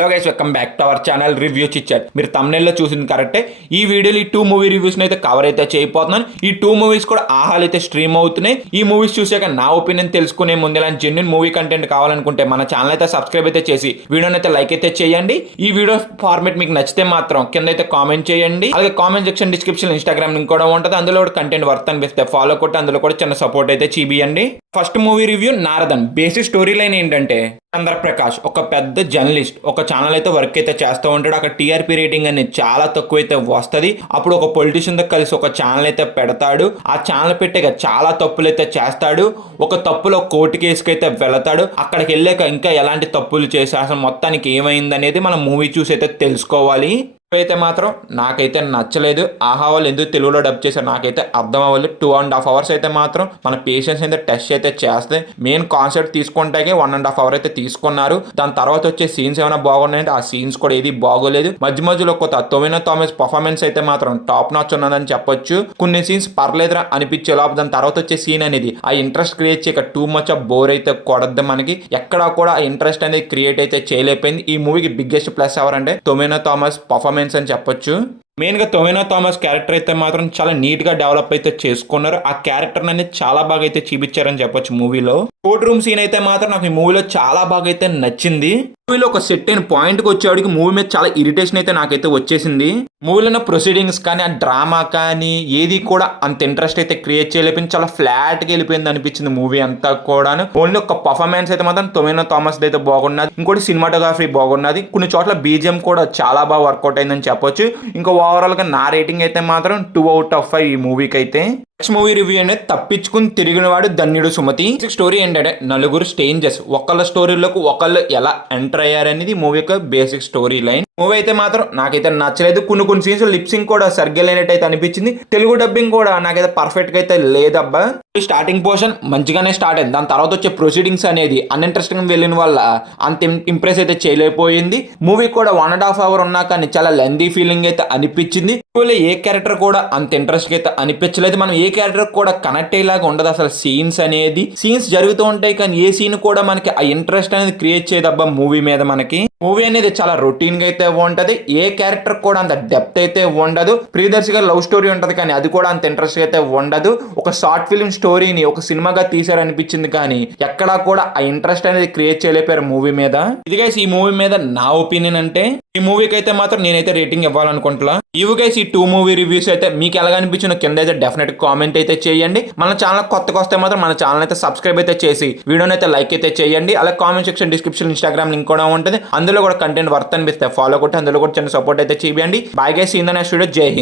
Hello guys, welcome back to our channel review chit. మీరు తమ్నెల్లో చూసింది కరెక్టే. ఈ వీడియోలో ఈ 2 మూవీ రివ్యూస్ అయితే కవర్ అయితే చేయబోతున్నాను. ఈ 2 మూవీస్ కూడా ఆహాలు అయితే స్ట్రీమ్ అవుతున్నాయి. ఈ మూవీస్ చూసాక నా ఒపీనియన్ తెలుసుకునే ముందు ఇలాంటి జెన్యున్ మూవీ కంటెంట్ కావాలనుకుంటే మన ఛానల్ అయితే సబ్స్క్రైబ్ అయితే చేసి వీడియోని అయితే లైక్ అయితే చేయండి. ఈ వీడియో ఫార్మేట్ మీకు నచ్చితే మాత్రం కింద అయితే కామెంట్ చేయండి. అలాగే comment section description Instagram link కూడా ఉంటుంది. అందులో కూడా కంటెంట్ వర్త్ అనిపిస్తే ఫాలో కొట్టి అందులో కూడా చిన్న సపోర్ట్ అయితే చూపియండి. First movie review Naradan. Basic story line ఏంటంటే చంద్రప్రకాష్ ఒక పెద్ద జర్నలిస్ట్ ఒక ఛానల్ అయితే వర్క్ అయితే చేస్తూ ఉంటాడు. అక్కడ టీఆర్పీ రేటింగ్ అనేది చాలా తక్కువ అయితే వస్తుంది. అప్పుడు ఒక పొలిటీషియన్ తో కలిసి ఒక ఛానల్ అయితే పెడతాడు. ఆ ఛానల్ పెట్టాక చాలా తప్పులు అయితే చేస్తాడు. ఒక తప్పులో కోర్టు కేసుకి అయితే వెళతాడు. అక్కడికి వెళ్ళాక ఇంకా ఎలాంటి తప్పులు చేసి అసలు మొత్తానికి ఏమైంది అనేది మనం మూవీ చూసి అయితే తెలుసుకోవాలి. అయితే మాత్రం నాకైతే నచ్చలేదు. ఆహా వాళ్ళు ఎందుకు తెలుగులో డబ్ చేశారు నాకైతే అర్థం అవ్వలేదు. 2.5 అవర్స్ అయితే మాత్రం మన పేషెన్స్ అయితే టెస్ట్ అయితే చేస్తే మెయిన్ కాన్సెప్ట్ తీసుకుంటే 1.5 అవర్ అయితే తీసుకున్నారు. దాని తర్వాత వచ్చే సీన్స్ ఏమైనా బాగున్నాయంటే ఆ సీన్స్ కూడా ఏది బాగోలేదు. మధ్య మధ్యలో కొత్త టొవినో థామస్ పర్ఫార్మెన్స్ అయితే మాత్రం టాప్ నాచ్ ఉన్నదని చెప్పొచ్చు. కొన్ని సీన్స్ పర్లేదురా అనిపించే లోపు దాని తర్వాత వచ్చే సీన్ అనేది ఆ ఇంట్రెస్ట్ క్రియేట్ చేయక టూ మచ్ ఆఫ్ బోర్ అయితే కొడద్దు. మనకి ఎక్కడా కూడా ఆ ఇంట్రెస్ట్ అనేది క్రియేట్ అయితే చేయలేకపోయింది. ఈ మూవీకి బిగ్గెస్ట్ ప్లస్ ఎవరంటే టొవినో థామస్ పర్ఫార్మెన్స్ అని చెప్పొచ్చు. మెయిన్గా టొవినో థామస్ క్యారెక్టర్ అయితే మాత్రం చాలా నీట్గా డెవలప్ అయితే చేసుకున్నారు. ఆ క్యారెక్టర్ అనేది చాలా బాగా అయితే చూపించారని చెప్పొచ్చు మూవీలో. కోర్ట్ రూమ్ సీన్ అయితే మాత్రం నాకు ఈ మూవీలో చాలా బాగా అయితే నచ్చింది. మూవీలో ఒక సెట్ అయిన పాయింట్కి వచ్చేవాడికి మూవీ మీద చాలా ఇరిటేషన్ అయితే నాకైతే వచ్చేసింది. మూవీలో ఉన్న ప్రొసీడింగ్స్ కానీ ఆ డ్రామా కానీ ఏది కూడా అంత ఇంట్రెస్ట్ అయితే క్రియేట్ చేయలేకపోయింది. చాలా ఫ్లాట్గా వెళ్ళిపోయింది అనిపించింది మూవీ అంతా కూడా. ఓన్లీ ఒక పర్ఫార్మెన్స్ అయితే మాత్రం టొవినో థామస్ అయితే బాగున్నది. ఇంకోటి సినిమాటోగ్రఫీ బాగున్నది. కొన్ని చోట్ల బీజిఎం కూడా చాలా బాగా వర్కౌట్ అయిందని చెప్పొచ్చు. ఇంకా ఓవరాల్ గా నా రేటింగ్ అయితే మాత్రం 2/5 ఈ మూవీకి అయితే. నెక్స్ట్ మూవీ రివ్యూ అనేది తప్పించుకుని తిరిగిన వాడు ధన్యుడు సుమతి. స్టోరీ ఏంటంటే నలుగురు స్ట్రేంజర్స్ ఒకళ్ళ స్టోరీలోకి ఒకళ్ళు ఎలా ఎంటర్ అయ్యారనేది మూవీ యొక్క బేసిక్ స్టోరీ లైన్. మూవీ అయితే మాత్రం నాకైతే నచ్చలేదు. కొన్ని సీన్స్ లిప్సింగ్ కూడా సరిగ్గా లేనట్టు అయితే అనిపించింది. తెలుగు డబ్బింగ్ కూడా నాకైతే పర్ఫెక్ట్ గా అయితే లేదబ్బా. స్టార్టింగ్ పోర్షన్ మంచిగానే స్టార్ట్ అయింది. దాని తర్వాత వచ్చే ప్రొసీడింగ్స్ అనేది అన్ఇంట్రెస్టింగ్ వెళ్ళిన వల్ల అంత ఇంప్రెస్ అయితే చేయలేకపోయింది. మూవీ కూడా 1.5 అవర్ ఉన్నా కానీ చాలా లెందీ ఫీలింగ్ అయితే అనిపించింది. మూవీలో ఏ క్యారెక్టర్ కూడా అంత ఇంట్రెస్ట్ అయితే అనిపించలేదు. మనం ఏ క్యారెక్టర్ కూడా కనెక్ట్ అయ్యేలాగా ఉండదు. అసలు సీన్స్ జరుగుతూ ఉంటాయి కానీ ఏ సీన్ కూడా మనకి ఆ ఇంట్రెస్ట్ అనేది క్రియేట్ చేయదబ్బా మూవీ మీద. మనకి మూవీ అనేది చాలా రొటీన్ గా అయితే ఉంటది. ఏ క్యారెక్టర్ కూడా అంత డెప్త్ అయితే ఉండదు. ప్రియదర్శిగా లవ్ స్టోరీ ఉంటది కానీ అది కూడా అంత ఇంట్రెస్ట్ అయితే ఉండదు. ఒక షార్ట్ ఫిల్మ్ స్టోరీని ఒక సినిమాగా తీశారనిపించింది కానీ ఎక్కడా కూడా ఆ ఇంట్రెస్ట్ అనేది క్రియేట్ చేయలేపారు మూవీ మీద. ఇది గైస్ ఈ మూవీ మీద నా ఒపీనియన్. అంటే ఈ మూవీకి అయితే మాత్రం నేనైతే రేటింగ్ ఇవ్వాలనుకుంటున్నా. ఇవి గైస్ ఈ 2 మూవీ రివ్యూస్ అయితే మీకు ఎలాగ అనిపించిన కింద అయితే డెఫినెట్ కామెంట్ అయితే చేయండి. మన ఛానల్ కొత్తగా వస్తే మాత్రం మన ఛానల్ అయితే సబ్స్క్రైబ్ అయితే చేసి వీడియోని అయితే లైక్ అయితే చేయండి. అలాగే comment section description Instagram link కూడా ఉంటుంది. అందులో కూడా కంటెంట్ వర్త్ అనిపిస్తే ఫాలో కొట్టి అందులో కూడా చిన్న సపోర్ట్ అయితే చేయండి. Bye guys, see you in the next video. జై హింద్.